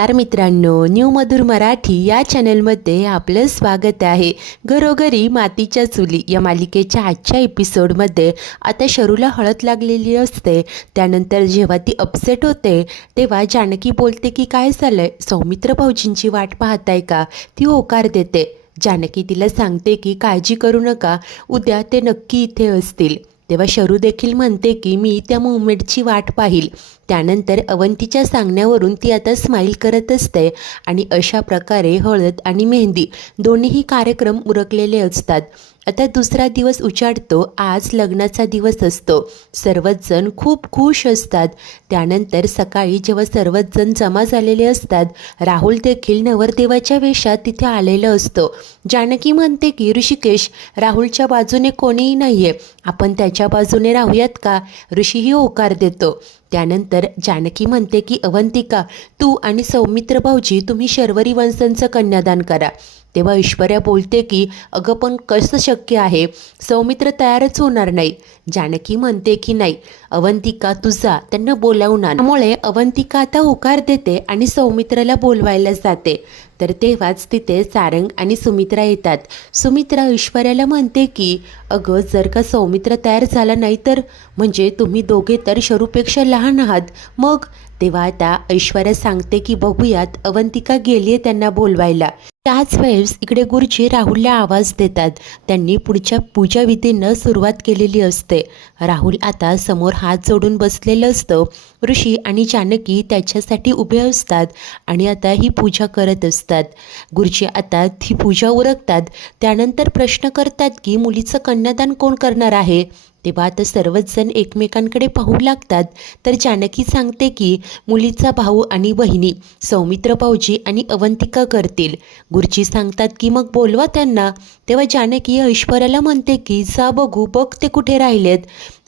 नमस्कार मित्रांनो, न्यू मधुर मराठी या चॅनलमध्ये आपलं स्वागत आहे। घरोघरी मातीच्या चुली या मालिकेच्या आजच्या एपिसोडमध्ये आता शरूला हळद लागलेली असते। त्यानंतर जेव्हा ती अपसेट होते तेव्हा जानकी बोलते की काय झालंय, सौमित्र भाऊजींची वाट पाहताय का? ती होकार देते। जानकी तिला सांगते की काळजी करू नका, उद्या ते नक्की इथे असतील। तेव्हा शरू देखील म्हणते की मी त्या मुवमेंटची वाट पाहील। त्यानंतर अवंतीच्या सांगण्यावरून ती आता स्माईल करत असते आणि अशा प्रकारे हळद आणि मेहंदी दोन्हीही कार्यक्रम उरकलेले असतात। आता दुसरा दिवस उजाडतो। आज लग्नाचा दिवस असतो। सर्वच जण खूप खुश असतात। त्यानंतर सकाळी जेव्हा सर्वच जण जमा झालेले असतात, राहुल देखील नवरदेवाच्या वेशात तिथे आलेलं असतो। जानकी म्हणते की ऋषिकेश, राहुलच्या बाजूने कोणीही नाहीये, आपण त्याच्या बाजूने राहूयात का? ऋषीही होकार देतो। त्यानंतर जानकी म्हणते की अवंतिका, तू आणि सौमित्र भाऊजी तुम्ही शर्वरी वंशांचं कन्यादान करा। तेव्हा ऐश्वर्या बोलते की अगं पण कसं शक्य आहे, सौमित्र तयारच होणार नाही। जानकी म्हणते की नाही अवंतिका, तू जा, त्यांना बोलावून आण। त्यामुळे अवंतिका आता होकार देते आणि सौमित्राला बोलवायला जाते। तर तेव्हाच तिथे सारंग आणि सुमित्रा येतात। सुमित्रा ऐश्वर्याला म्हणते की अगं जर का सौमित्र तयार झाला नाही तर, म्हणजे तुम्ही दोघे तर शरूपेक्षा लहान आहात, मग? तेव्हा आता ऐश्वर्या सांगते की बघूयात, अवंतिका गेलीये त्यांना बोलवायला। त्याच वेळेस इकडे गुरुजी राहुलला आवाज देतात। त्यांनी पुढच्या पूजाविधींना सुरुवात केलेली असते। राहुल आता समोर हात जोडून बसलेलं असतं। ऋषी आणि जानकी त्याच्यासाठी उभे असतात आणि आता ही पूजा करत असतात। गुरुजी आता ही पूजा उरकतात। त्यानंतर प्रश्न करतात की मुलीचं कन्यादान कोण करणार आहे? तेव्हा आता सर्वच जण एकमेकांकडे पाहू लागतात। तर जानकी सांगते की मुलीचा भाऊ आणि बहिणी सौमित्र भाऊजी आणि अवंतिका करतील। गुरुजी सांगतात की मग बोलवा त्यांना। तेव्हा जानकी ऐश्वर्याला म्हणते की जा बघू, बघ ते कुठे राहिलेत।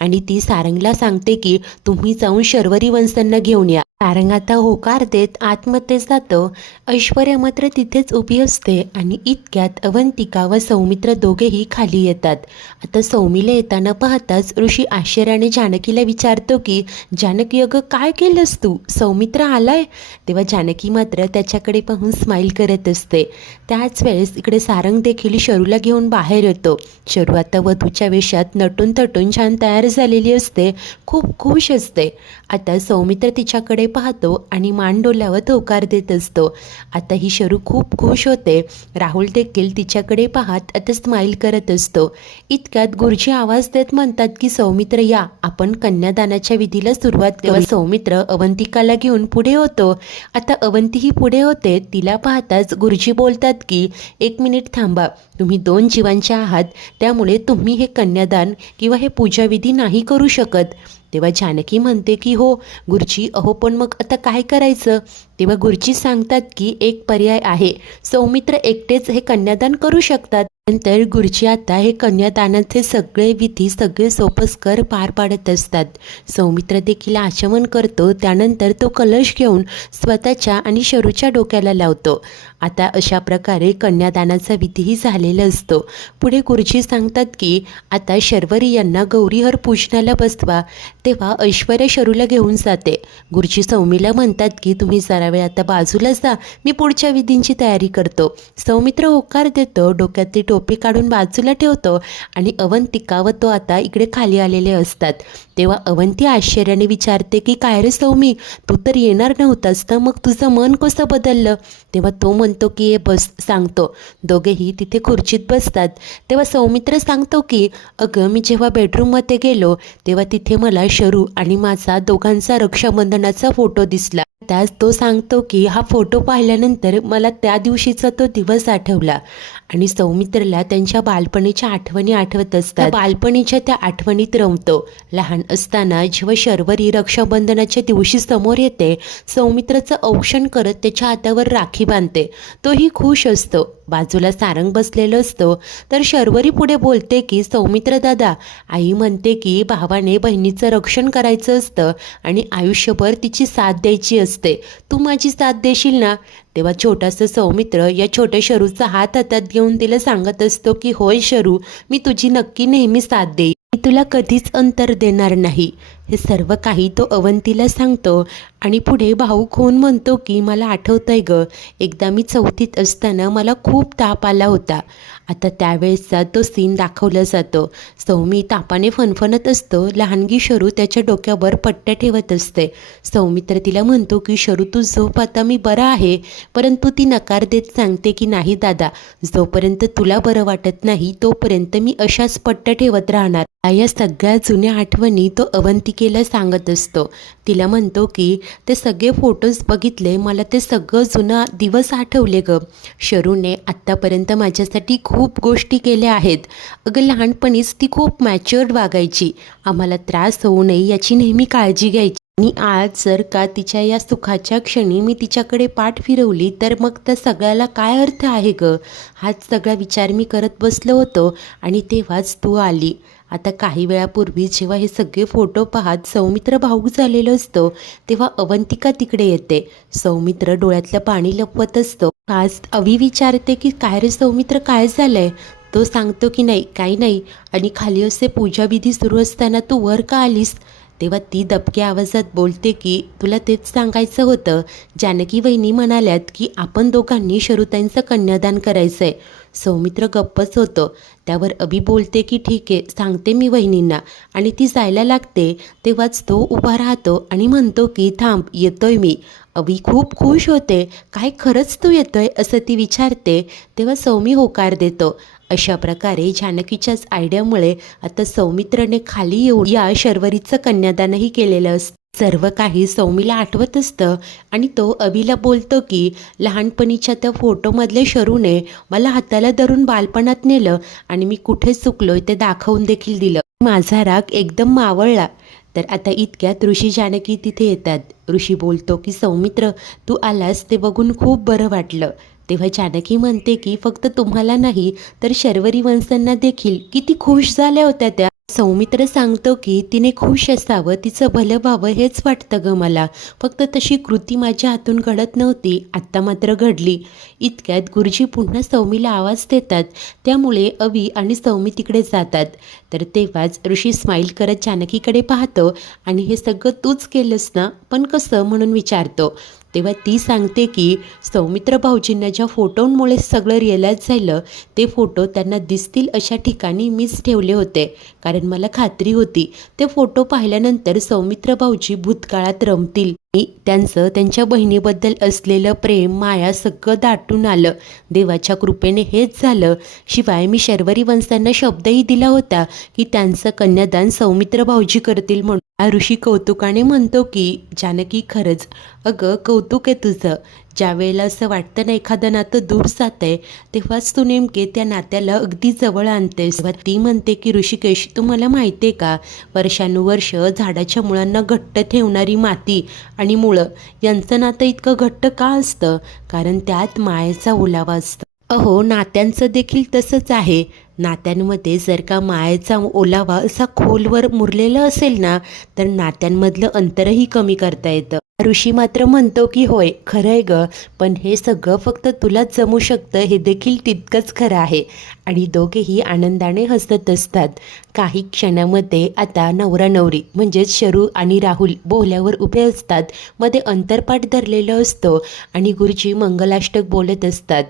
आणि ती सारंगला सांगते की तुम्ही जाऊन शर्वरी वंशांना घेऊन या। सारंग आता होकार देत आतमध्ये जातं। ऐश्वर्या मात्र तिथेच उभी असते आणि इतक्यात अवंतिका व सौमित्र दोघेही खाली येतात। आता सौमीला येताना पाहताच ऋषी आश्चर्याने जानकीला विचारतो की जानकी अगं काय केलंस तू, सौमित्र आलाय? तेव्हा जानकी मात्र त्याच्याकडे पाहून स्माईल करत असते। त्याच वेळेस इकडे सारंग देखील शरूला घेऊन बाहेर येतो। शरू आता वधूच्या वेशात नटून थटून छान तयार झालेली असते, खूप खुश असते। आता सौमित्र तिच्याकडे पाहतो आणि मान डोलावत होकार देत असतो। आता ही शरू खूप खुश होते। राहुल देखील तिच्याकडे पाहत आता स्माईल करत असतो। इतक्यात गुरुजी आवाज देत म्हणतात की सौमित्र या, आपण कन्यादानाच्या विधीला सुरुवात करू। तेव्हा सौमित्र अवंतिकाला घेऊन पुढे होतो। आता अवंतीही पुढे होते। तिला पाहताच गुरुजी बोलतात की एक मिनिट थांबा, तुम्ही 2 जीवांचे आहात, त्यामुळे तुम्ही हे कन्यादान किंवा हे पूजाविधी नाही करू शकत। तेव्हा जानकी म्हणते की हो गुरुजी, अहो पण मग आता काय करायचं? तेव्हा गुरुजी सांगतात की एक पर्याय आहे, सौमित्र एकटेच हे कन्यादान करू शकतात। नंतर गुरुजी आता हे कन्यादानाचे सगळे विधी सगळे सोपस्कर पार पाडत असतात। सौमित्र देखील आचमन करतो। त्यानंतर तो कलश घेऊन स्वतःच्या आणि शरूच्या डोक्याला लावतो। आता अशा प्रकारे कन्यादानाचा विधीही झालेला असतो। पुढे गुरुजी सांगतात की आता शर्वरी यांना गौरीहर पूजनाला बसवा। तेव्हा ऐश्वर्या शरूला घेऊन जाते। गुरुजी सौमीला म्हणतात की तुम्ही जरा वेळ आता बाजूला जा, मी पुढच्या विधींची तयारी करतो। सौमित्र होकार देतो, डोक्यातली टोपी काढून बाजूला ठेवतो आणि अवंतिका व तो आता इकडे खाली आलेले असतात। तेव्हा अवंती आश्चर्याने विचारते की काय रे सौमी, तू तर येणार नव्हतास तर मग तुझं मन कसं बदललं? तेव्हा तो म्हणतो की हे बस, सांगतो। दोघेही तिथे खुर्चीत बसतात। तेव्हा सौमित्र सांगतो की अगं मी जेव्हा बेडरूममध्ये गेलो तेव्हा तिथे मला शरू आणि माझा दोघांचा रक्षाबंधनाचा फोटो दिसला। त्यास तो सांगतो की हा फोटो पाहिल्यानंतर मला त्या दिवशीचा तो दिवस आठवला आणि सौमित्रला त्यांच्या बालपणीच्या आठवणी आठवत असतात। बालपणीच्या त्या आठवणीत रमतो। लहान असताना जेव्हा शर्वरी रक्षाबंधनाच्या दिवशी समोर येते, सौमित्राचं औक्षण करत त्याच्या हातावर राखी बांधते। तोही खुश असतो। बाजूला सारंग बसलेलं असतो। तर शर्वरी पुढे बोलते की सौमित्र दादा, आई म्हणते की भावाने बहिणीचं रक्षण करायचं असतं आणि आयुष्यभर तिची साथ द्यायची असते, तू माझी साथ देशील ना? तेव्हा छोटासा सौमित्र या छोट्या शरूचा हात हातात घेऊन तिला सांगत असतो की होय शरू, मी तुझी नक्की नेहमी साथ देईन, मी तुला कधीच अंतर देणार नाही। हे सर्व काही तो अवंतीला सांगतो आणि पुढे भाऊक होऊन म्हणतो की मला आठवतंय ग, एकदा मी 4थीत असताना मला खूप ताप आला होता. आता त्यावेळेसचा तो सीन दाखवला जातो. सौमी तापाने फणफणत असतो. लहानगी शरू त्याच्या डोक्यावर पट्ट्या ठेवत असते. सौमित्र तिला म्हणतो की शरू तू झोप, आता मी बरा आहे. परंतु ती नकार देत सांगते की नाही दादा, जोपर्यंत तुला बरं वाटत नाही तोपर्यंत मी अशाच पट्ट्या ठेवत राहणार. या सगळ्या जुन्या आठवणी तो अवंतिकेला सांगत असतो. तिला म्हणतो की ते सगळे फोटोज बघितले, मला ते सगळं जुनं दिवस आठवले ग. शरूने आत्तापर्यंत माझ्यासाठी खूप गोष्टी केल्या आहेत. अगं लहानपणीच ती खूप मॅच्युअर्ड वागायची. आम्हाला त्रास होऊ नये याची नेहमी काळजी घ्यायची. आणि आज जर का तिच्या या सुखाच्या क्षणी मी तिच्याकडे पाठ फिरवली तर मग त्या सगळ्याला काय अर्थ आहे ग. हाच सगळा विचार मी करत बसलो होतो आणि तेव्हाच तू आली. आता काही वेळापूर्वी जेव्हा हे सगळे फोटो पाहत सौमित्र भावूक झालेलो असतो तेव्हा अवंतिका तिकडे येते. सौमित्र डोळ्यातलं पाणी लपवत असतो. आज अवी विचारते की काय रे सौमित्र, काय झालंय. तो सांगतो की नाही काही नाही. आणि खाली असे पूजाविधी सुरू असताना तू वर का आलीस. तेव्हा ती दबक्या आवाजात बोलते की तुला तेच सांगायचं होतं. जानकी वहिनी म्हणाल्यात की आपण दोघांनी शरुताईंचं कन्यादान करायचं आहे. सौमित्र गप्पच होतो. त्यावर अभि बोलते की ठीक आहे, सांगते मी वहिनींना. आणि ती जायला लागते तेव्हाच तो उभा राहतो आणि म्हणतो की थांब, येतोय मी. अभि खूप खुश होते. काय खरंच तू येतोय असं ती विचारते. तेव्हा सौमी होकार देतो. अशा प्रकारे जानकीच्याच आयडियामुळे आता सौमित्रने खाली येऊन या शर्वरीचं कन्यादानही केलेलं असतं. सर्व काही सौमीला आठवत असतं आणि तो अभिला बोलतो की लहानपणीच्या त्या फोटोमधले शरूने मला हाताला धरून बालपणात नेलं आणि मी कुठे चुकलोय ते दाखवून देखील दिलं. माझा राग एकदम मावळला. तर आता इतक्यात ऋषी जानकी तिथे येतात. ऋषी बोलतो की सौमित्र तू आलास ते बघून खूप बरं वाटलं. तेव्हा जानकी म्हणते की फक्त तुम्हाला नाही तर शर्वरी वंशांना देखील किती खुश झाल्या होत्या त्या. सौमित्र सांगतो की तिने खुश असावं, तिचं भलं व्हावं हेच वाटतं ग मला. फक्त तशी कृती माझ्या हातून घडत नव्हती, आत्ता मात्र घडली. इतक्यात गुरुजी पुन्हा सौमीला आवाज देतात. त्यामुळे अवी आणि सौमी तिकडे जातात. तर तेव्हाच ऋषी स्माईल करत जानकीकडे पाहतो आणि हे सगळं तूच केलंस ना, पण कसं म्हणून विचारतो. तेव्हा ती सांगते की सौमित्र भाऊजींना ज्या फोटोंमुळे सगळं रिअलाईज झालं ते फोटो त्यांना दिसतील अशा ठिकाणी मीच ठेवले होते. कारण मला खात्री होती ते फोटो पाहिल्यानंतर सौमित्र भाऊजी भूतकाळात रमतील. त्यांचं त्यांच्या बहिणीबद्दल असलेलं प्रेम माया सगळं दाटून आलं. देवाच्या कृपेने हेच झालं. शिवाय मी शर्वरी वंशांना शब्दही दिला होता की त्यांचं कन्यादान सौमित्र भाऊजी करतील म्हणून. ऋषी कौतुकाने म्हणतो की जानकी खरंच अगं कौतुक आहे तुझं. ज्या वेळेला असं वाटतं ना एखादं नातं दूर जातंय तेव्हाच तू नेमके त्या नात्याला अगदी जवळ आणतेस. तेव्हा ती म्हणते की ऋषिकेश तुम्हाला माहिती आहे का, वर्षानुवर्ष झाडाच्या मुळांना घट्ट ठेवणारी माती आणि मुळं यांचं नातं इतकं घट्ट का असतं, कारण त्यात मायेचा ओलावा असतो. अहो नात्यांचं देखील तसंच आहे. नात्यांमध्ये जर का मायेचा ओलावा असा खोलवर मुरलेला असेल ना तर नात्यांमधलं अंतरही कमी करता येतं. ऋषी मात्र म्हणतो की होय खरं आहे ग, पण हे सगळं फक्त तुलाच जमू शकतं हे देखील तितकंच खरं आहे. आणि दोघेही आनंदाने हसत असतात. काही क्षणामध्ये आता नवरा नवरी म्हणजेच शरू आणि राहुल बोहल्यावर उभे असतात. मध्ये अंतरपाठ धरलेलं असतो आणि गुरुजी मंगलाष्टक बोलत असतात.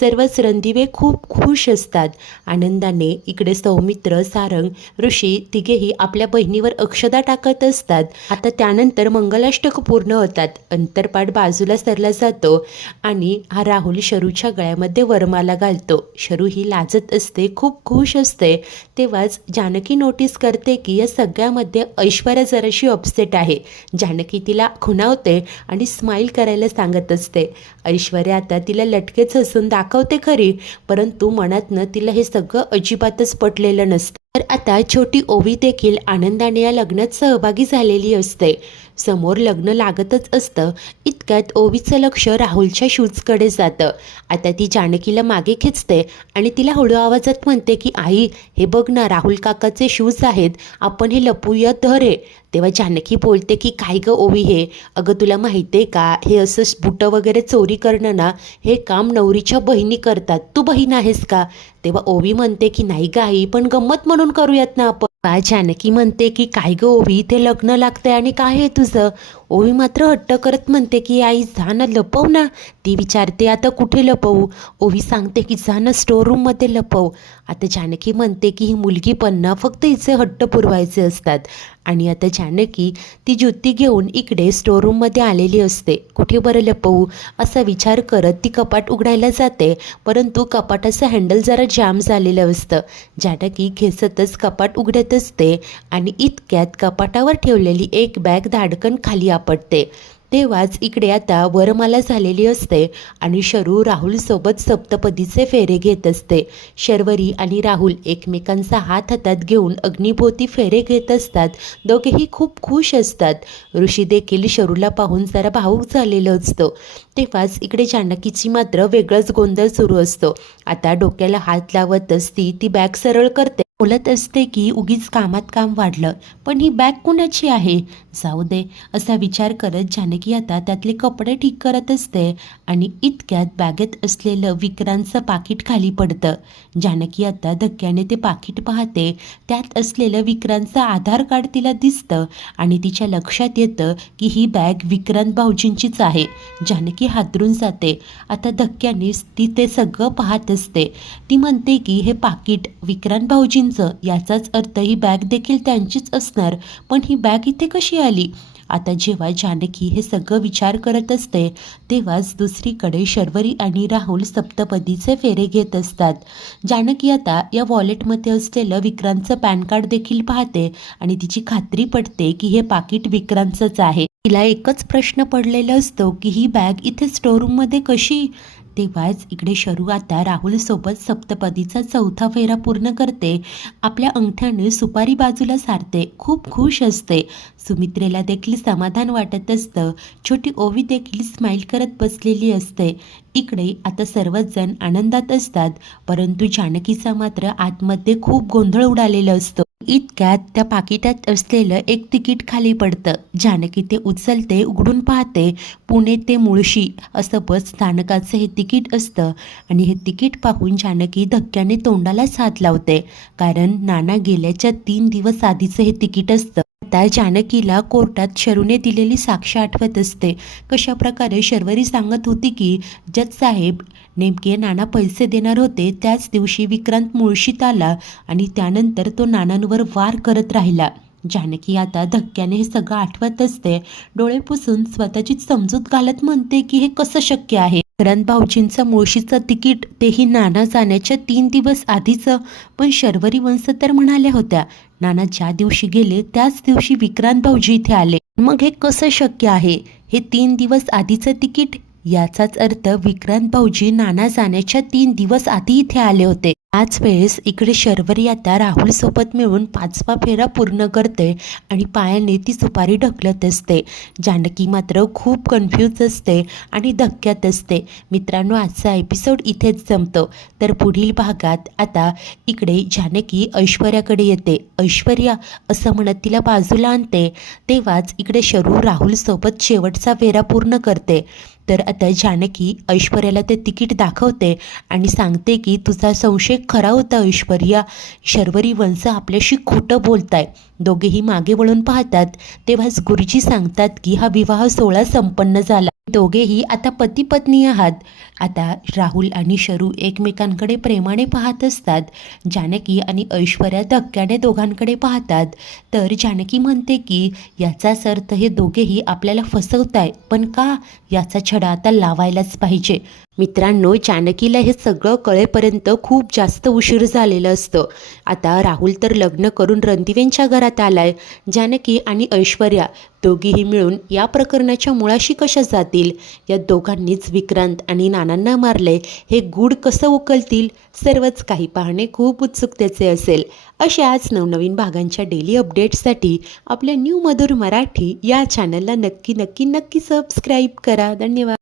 सर्वच रणदिवे खूप खुश असतात आनंदाने. इकडे सौमित्र सारंग ऋषी तिघेही आपल्या बहिणीवर अक्षदा टाकत असतात. आता त्यानंतर मंगलाष्टक पूर्ण होतात. अंतरपाठ बाजूला सरला जातो आणि हा राहुल शरूच्या गळ्यामध्ये वरमाला घालतो. शरू ही लाजत असते, खूप खुश असते. तेव्हाच जानकी नोटीस करते की या सगळ्यामध्ये ऐश्वर्या जराशी अपसेट आहे. जानकी तिला खुणावते आणि स्माईल करायला सांगत असते. ऐश्वर्या आता तिला लटकेच हसून दाखवते खरी, परंतु मनातनं तिला हे सगळं अजिबातच पटलेलं नसतं. तर आता छोटी ओवी देखील आनंदाने या लग्नात सहभागी झालेली असते. समोर लग्न लागतच असतं. इतक्यात ओवीचं लक्ष राहुलच्या शूजकडे जातं. आता ती जानकीला मागे खेचते आणि तिला हळू आवाजात म्हणते की आई हे बघ ना, राहुल काकाचे शूज आहेत, आपण हे लपूया धर रे. तेव्हा जानकी बोलते की काय ग ओवी हे, अगं तुला माहिती आहे का हे असं बुटं वगैरे चोरी करणं ना हे काम नवरीच्या बहिणी करतात, तू बहीण आहेस का. तेव्हा ओवी म्हणते की नाही ग आई, पण गंमत म्हणून करूयात ना आपण. जानकी म्हणते की काय गं ओवी, ते लग्न लागतंय आणि काय आहे तुझं? ओवी मात्र हट्ट करत म्हणते की आई जा ना, लपव ना. ती विचारते आता कुठे लपवू? ओवी सांगते की जा ना स्टोर रूममध्ये लपव. आता जानकी म्हणते की ही मुलगी पण ना फक्त हिचे हट्ट पुरवायचे असतात. आणि आता जानकी ती ज्योती घेऊन इकडे स्टोर रूममध्ये आलेली असते. कुठे बरं लपवू असा विचार करत ती कपाट उघडायला जाते, परंतु कपाटाचं हँडल जरा जाम झालेलं असतं. जानकी खेचतच कपाट उघडत असते आणि इतक्यात कपाटावर ठेवलेली एक बॅग धाडकन खाली आपटते. तेव्हाच इकडे आता वरमाला झालेली असते आणि शरू राहुलसोबत सप्तपदीचे फेरे घेत असते. शर्वरी आणि राहुल एकमेकांचा हात हातात घेऊन अग्निभोवती फेरे घेत असतात. दोघेही खूप खुश असतात. ऋषी देखील शरूला पाहून जरा भावूक झालेलं असतं. तेव्हाच इकडे जानकीची मात्र वेगळंच गोंधळ सुरू असतो. आता डोक्याला हात लावतच ती बॅग सरळ करते. बोलत असते की उगीच कामात काम वाढलं, पण ही बॅग कुणाची आहे? जाऊ दे असा विचार करत जानकी आता त्यातले कपडे ठीक करत असते आणि इतक्यात बॅगेत असलेलं विक्रांतचं पाकिट खाली पडतं. जानकी आता धक्क्याने ते पाकिट पाहते. त्यात असलेलं विक्रांतचं आधार कार्ड तिला दिसतं आणि तिच्या लक्षात येतं की ही बॅग विक्रांत भाऊजींचीच आहे. जानकी हादरून जाते. आता धक्क्यानेच ती ते सगळं पाहत असते. ती म्हणते की हे पाकिट विक्रांत भाऊजींचं, याचाच अर्थ ही बॅग देखील त्यांचीच असणार. पण ही बॅग इथे कशी आली? आता जेव्हा जानकी हे सगळं विचार करत असते तेव्हाच दुसरीकडे शर्वरी आणि राहुल सप्तपदीचे फेरे घेत असतात. जानकी आता या वॉलेटमध्ये असलेलं विक्रांतचं पॅन कार्ड देखील पाहते आणि तिची खात्री पडते की हे पाकिट विक्रांतचंच आहे. तिला एकच प्रश्न पडलेला असतो की ही बॅग इथे स्टोरूममध्ये कशी? तेव्हाच इकडे शरू आता राहुलसोबत सप्तपदीचा चौथा फेरा पूर्ण करते. आपल्या अंगठ्याने सुपारी बाजूला सारते. खूप खुश असते. सुमित्रेला देखील समाधान वाटत असतं. छोटी ओवी देखील स्माईल करत बसलेली असते. इकडे आता सर्वच जण आनंदात असतात, परंतु जानकीचा मात्र आतमध्ये खूप गोंधळ उडालेला असतो. इतक्यात त्या पाकिटात असलेलं एक तिकीट खाली पडतं. जानकी ते उचलते, उघडून पाहते. पुणे ते मुळशी असं बस स्थानकाचं हे तिकीट असतं आणि हे तिकीट पाहून जानकी धक्क्याने तोंडालाच हात लावते, कारण नाना गेल्याच्या 3 दिवस आधीचं हे तिकीट असतं. आता जानकीला कोर्टात शरूने दिलेली साक्ष आठवत असते. कशा प्रकारे शर्वरी सांगत होती की जज साहेब नेमके नाना पैसे देणार होते त्याच दिवशी विक्रांत मुळशीत आला आणि त्यानंतर तो नानांवर वार करत राहिला. जानकी आता धक्क्याने हे सगळं आठवत असते. डोळे पुसून स्वतःची समजूत घालत म्हणते की हे कसं शक्य आहे? विक्रांत भाऊजींचं मुळशीचं तिकीट, तेही नाना जाण्याच्या 3 दिवस आधीचं. पण शर्वरी वंश तर म्हणाल्या होत्या नाना ज्या दिवशी गेले त्याच दिवशी विक्रांत भाऊजी इथे आले. मग हे कसं शक्य आहे? हे 3 दिवस आधीचं तिकीट, याचाच अर्थ विक्रांत भाऊजी नाना जाण्याच्या 3 दिवस आधी इथे आले होते. त्याच वेळेस इकडे शर्वरी आता राहुल सोबत मिळून 5वा फेरा पूर्ण करते आणि पायाने ती सुपारी ढकलत असते. जानकी मात्र खूप कन्फ्यूज असते आणि धक्क्यात असते. मित्रांनो, आजचा एपिसोड इथेच संपतो. तर पुढील भागात आता इकडे जानकी ऐश्वर्याकडे येते. ऐश्वर्या असं म्हणत तिला बाजूला आणते. तेव्हाच इकडे शरू राहुल सोबत शेवटचा फेरा पूर्ण करते. तर आता जानकी ऐश्वर्याला ते तिकीट दाखवते आणि सांगते की तुझा संशय खरा होता ऐश्वर्या, शर्वरी वंश आपल्याशी खोटं बोलताय. दोघेही मागे वळून पाहतात. तेव्हाच गुरुजी सांगतात की हा विवाह सोहळा संपन्न झाला. दोघेही आता पती पत्नी आहात. आता राहुल आणि शरू एकमेकांकडे प्रेमाने पाहत असतात. जानकी आणि ऐश्वर्या धक्क्याने दोघांकडे पाहतात. तर जानकी म्हणते की याचाच अर्थ हे दोघेही आपल्याला फसवताय, पण का? याचा छडा आता लावायलाच पाहिजे. मित्रांनो, जानकीला हे सगळं कळेपर्यंत खूप जास्त उशीर झालेला असतं. आता राहुल तर लग्न करून रणदिवेंच्या घरात आलाय. जानकी आणि ऐश्वर्या दोघीही मिळून या प्रकरणाच्या मुळाशी कशा जातील? या दोघांनीच विक्रांत आणि नानांना मारले, हे गूढ कसं उकलतील? सर्वच काही पाहणे खूप उत्सुकतेचे असेल. अशाच नवनवीन भागांच्या डेली अपडेट्ससाठी आपल्या न्यू मधुर मराठी या चॅनलला नक्की सबस्क्राईब करा. धन्यवाद.